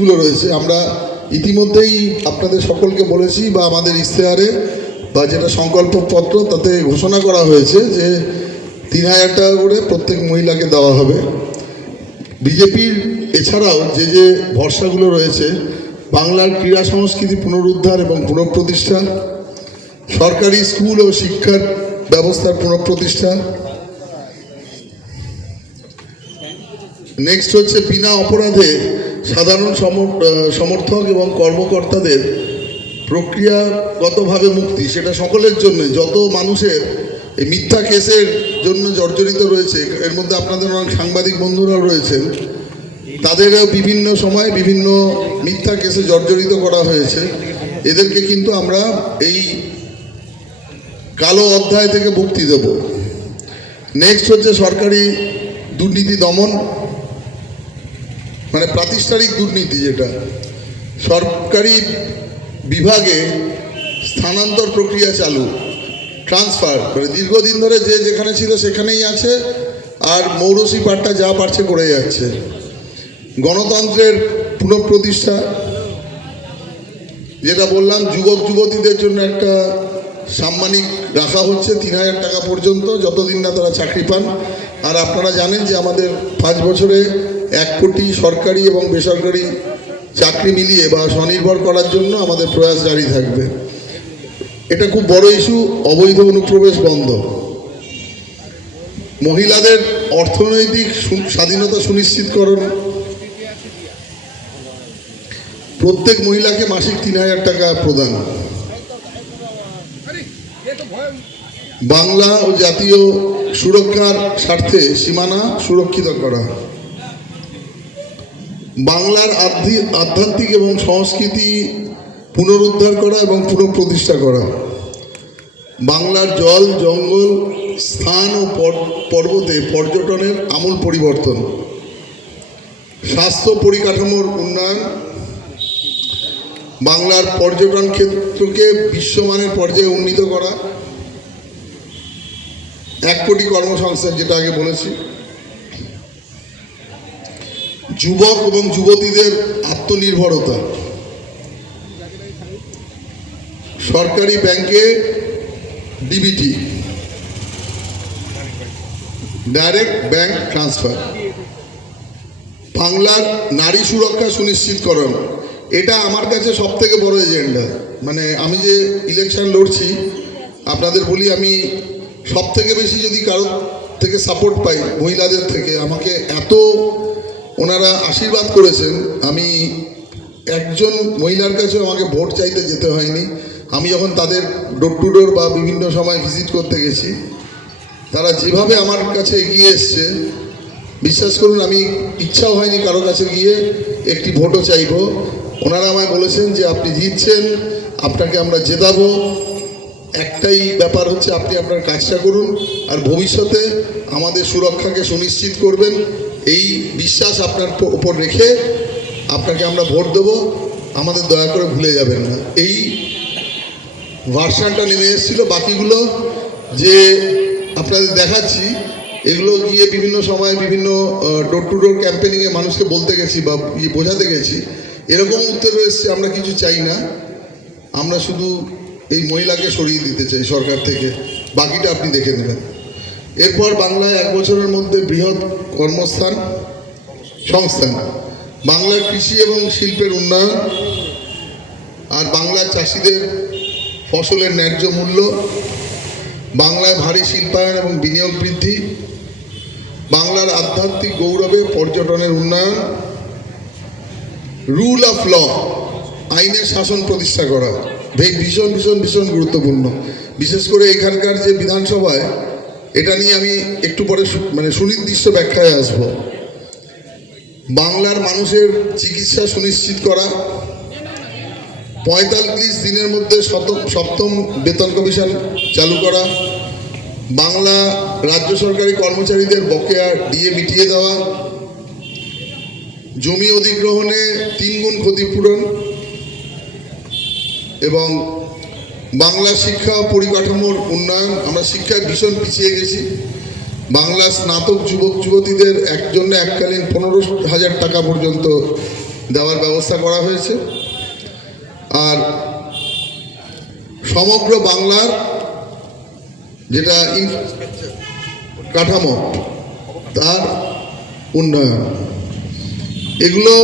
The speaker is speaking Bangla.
গুলো রয়েছে আমরা ইতিমধ্যেই আপনাদের সকলকে বলেছি বা আমাদের ইশতেহারে বা যেটা সংকল্পপত্র তাতে ঘোষণা করা হয়েছে যে ৩,০০০ টাকা করে প্রত্যেক মহিলাকে দেওয়া হবে। বিজেপির এছাড়াও যে যে ভরসাগুলো রয়েছে, বাংলার ক্রীড়া সংস্কৃতি পুনরুদ্ধার এবং পুনঃপ্রতিষ্ঠা, সরকারি স্কুল ও শিক্ষার ব্যবস্থার পুনঃপ্রতিষ্ঠা, নেক্সট হচ্ছে বিনা অপরাধে সাধারণ সমর্থক এবং কর্মকর্তাদের প্রক্রিয়াগতভাবে মুক্তি, সেটা সকলের জন্য, যত মানুষের এই মিথ্যা কেসের জন্য জর্জরিত রয়েছে, এর মধ্যে আপনাদের অনেক সাংবাদিক বন্ধুরাও রয়েছেন, তাদেরও বিভিন্ন সময় বিভিন্ন মিথ্যা কেসে জর্জরিত করা হয়েছে। এদেরকে কিন্তু আমরা এই কালো অধ্যায় থেকে মুক্তি দেব। নেক্সট হচ্ছে সরকারি দুর্নীতি দমন, মানে প্রাতিষ্ঠানিক দুর্নীতি, যেটা সরকারি বিভাগে স্থানান্তর প্রক্রিয়া চালু, ট্রান্সফার, মানে দীর্ঘদিন ধরে যে যেখানে ছিল সেখানেই আছে, আর মৌরসি পাট্টা যা পারছে করে যাচ্ছে। গণতন্ত্রের পুনঃপ্রতিষ্ঠা, যেটা বললাম, যুবক যুবতীদের জন্য একটা সাম্মানিক রাখা হচ্ছে ৩,০০০ টাকা পর্যন্ত, যতদিন না তারা চাকরি পান। আর আপনারা জানেন যে আমাদের 5 বছরে 1 কোটি সরকারি এবং বেসরকারি চাকরি মিলিয়ে বা স্বনির্ভর করার জন্য আমাদের প্রয়াস জারি থাকবে। এটা খুব বড় ইস্যু, অবৈধ অনুপ্রবেশ বন্ধ, মহিলাদের অর্থনৈতিক স্বাধীনতা সুনিশ্চিতকরণ, প্রত্যেক মহিলাকে মাসিক ৩,০০০ টাকা প্রদান, বাংলা ও জাতীয় সুরক্ষার স্বার্থে সীমানা সুরক্ষিত করা, বাংলার আধ্যাত্মিক এবং সংস্কৃতি পুনরুদ্ধার করা এবং পুনঃপ্রতিষ্ঠা করা, বাংলার জল, জঙ্গল, স্থান ও পর্বতে পর্যটনের আমূল পরিবর্তন, স্বাস্থ্য পরিকাঠামোর উন্নয়ন, বাংলার পর্যটন ক্ষেত্রকে বিশ্বমানের পর্যায়ে উন্নীত করা, 1 কোটি কর্মসংস্থান, যেটা আগে বলেছি, যুবক এবং যুবতীদের আত্মনির্ভরতা, সরকারি ব্যাংকে ডিবিটি, ডাইরেক্ট ব্যাংক ট্রান্সফার, বাংলার নারী সুরক্ষা সুনিশ্চিতকরণ। এটা আমার কাছে সবথেকে বড় এজেন্ডা। মানে আমি যে ইলেকশন লড়ছি, আপনাদের বলি, আমি সবথেকে বেশি যদি কারোর থেকে সাপোর্ট পাই, মহিলাদের থেকে, আমাকে এত ওনারা আশীর্বাদ করেছেন, আমি একজন মহিলার কাছে আমাকে ভোট চাইতে যেতে হয়নি। আমি যখন তাদের ডোর টু ডোর বা বিভিন্ন সময় ভিজিট করতে গেছি, তারা যেভাবে আমার কাছে এগিয়ে এসছে, বিশ্বাস করুন, আমি ইচ্ছাও হয়নি কারো কাছে গিয়ে একটি ভোটও চাইব। ওনারা আমায় বলেছেন যে আপনি জিতছেন, আপনাকে আমরা জেতাবো, একটাই ব্যাপার হচ্ছে আপনি আপনার কাজটা করুন আর ভবিষ্যতে আমাদের সুরক্ষাকে সুনিশ্চিত করবেন, এই বিশ্বাস আপনার উপর রেখে আপনাকে আমরা ভোট দেবো, আমাদের দয়া করে ভুলে যাবেন না। এই ভার্সানটা নেমে এসেছিল। বাকিগুলো যে আপনাদের দেখাচ্ছি, এগুলো গিয়ে বিভিন্ন সময় বিভিন্ন ডোর টু ডোর ক্যাম্পেনিংয়ে মানুষকে বলতে গেছি বা বোঝাতে গেছি, এরকম উত্তর এসছে, আমরা কিছু চাই না, আমরা শুধু এই মহিলাকে সরিয়ে দিতে চাই সরকার থেকে, বাকিটা আপনি দেখে নেবেন। এরপর বাংলায় 1 বছরের মধ্যে বৃহৎ কর্মস্থান সংস্থান, বাংলার কৃষি এবং শিল্পের উন্নয়ন, আর বাংলার চাষিদের ফসলের ন্যায্য মূল্য, বাংলায় ভারী শিল্পায়ন এবং বিনিয়োগ বৃদ্ধি, বাংলার আধ্যাত্মিক গৌরবে পর্যটনের উন্নয়ন, রুল অফ ল, আইনের শাসন প্রতিষ্ঠা করা, ভীষণ ভীষণ ভীষণ গুরুত্বপূর্ণ। বিশেষ করে এখানকার যে বিধানসভায়, এটা নিয়ে আমি একটু পরে সুনির্দিষ্ট ব্যাখ্যায় আসব। বাংলার মানুষের চিকিৎসা সুনিশ্চিত করা, 45 দিনের মধ্যে 7ম বেতন কমিশন চালু করা, বাংলা রাজ্য সরকারি কর্মচারীদের বকেয়া ডিএ মিটিয়ে দেওয়া, জমি অধিগ্রহণে 3 গুণ ক্ষতিপূরণ, এবং বাংলা শিক্ষা পরিকাঠামোর উন্নয়ন। আমরা শিক্ষায় ভীষণ পিছিয়ে গেছি। বাংলা স্নাতক যুবক যুবতীদের একজনে এককালীন 15,000 টাকা পর্যন্ত দেওয়ার ব্যবস্থা করা হয়েছে। আর সমগ্র বাংলার যেটা কাঠামো তার উন্নয়ন, এগুলো